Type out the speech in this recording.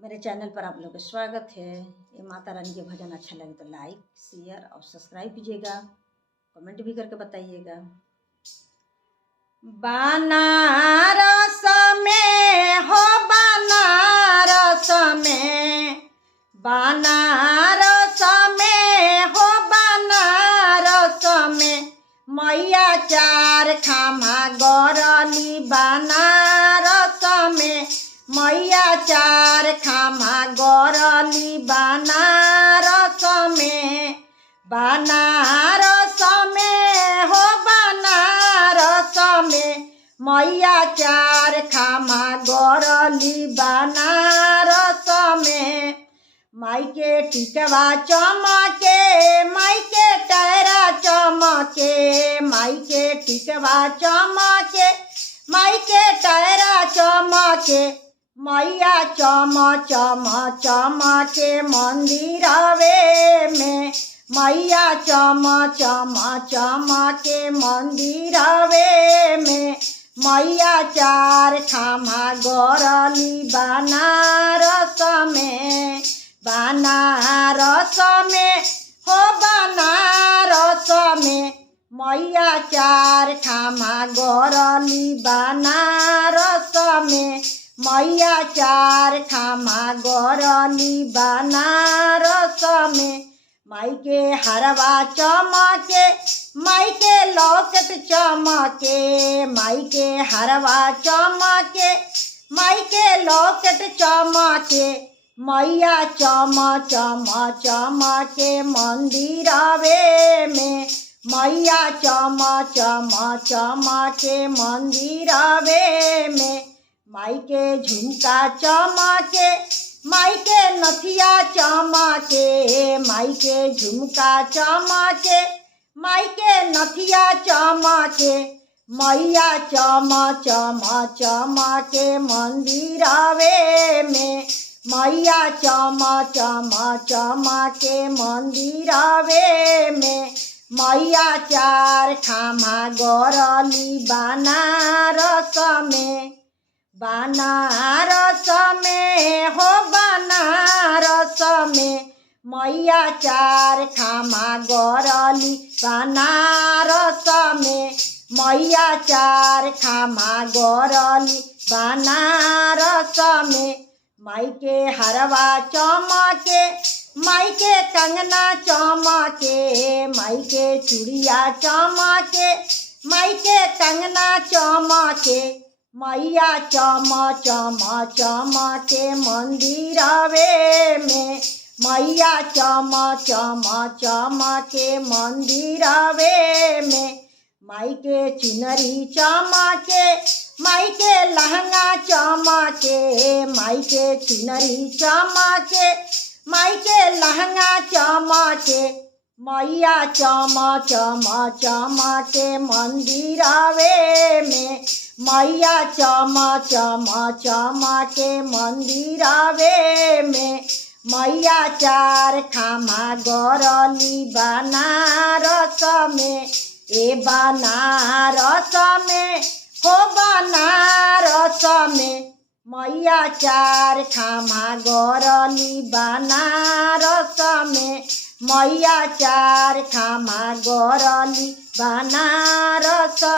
मेरे चैनल पर आप लोग का स्वागत है। ये माता रानी के भजन अच्छा लगे तो लाइक शेयर और सब्सक्राइब कीजिएगा, कमेंट भी करके बताइएगा। बनारस में हो बनारस में, बनारस में हो बनारस में, मैया चार खामा गौरली बनारस में, मैया चार खामा गौरली बनारस में। बनारस में हो बनारस में, मैया चार खामा गौरली बनारस में। माई के टिकवा चमके, माई के टहरा चमके, माई के टिकवा चमके, माई के टहरा चमके, मैया चम चम चमके मंदिरवे में, मैया चम चम चमके मंदिरवे में। मैया चार खामा गौरली बनारस में, बनारस में हो बनारस में, मैया चार खामा गौरली बनारस में, मैया चार खामा गौरली बनारस में। माई के हरवा चमके, माई के लौकट चमके, माई के हरवा चमके, माई के लौकट चमके, मैया चम चम चमके मंदिरवे में, मैया चम चम चमके मंदिरवे में। माई के झुमका चमके, माई के नथिया चमके, माई के झुमका चमके, माई के नथिया चमके, मैया चम चम चमके मंदिरवे में, मैया चम चम चमके मंदिरवे में। मैया चार खामा गौरली बनारस में, बनारस में हो बनारस में, मैया चार खामा गौरली बनारस में, मैया चार खामा गौरली बनारस में। माई के हरवा चमके, माई के कंगना चमके, माई के चूड़िया चमके, माई के कंगना चमके, मैया चम चम चमके मंदिरवे में, मैया चम चम चमके मंदिरवे में। माई के चुनरी चमके, माई के लहंगा चमके, माई के चुनरी चमके, माई के लहंगा चमके, मैया चम चम चमके मंदिरवे में, मैया चम चम चमके मंदिरवे में। मैया चार खामा गौरली बनारस में, ए बनारस में हो बनारस में, मैया चार खामा गौरली बनारस में, मैया चार खामा गौरली बनारस।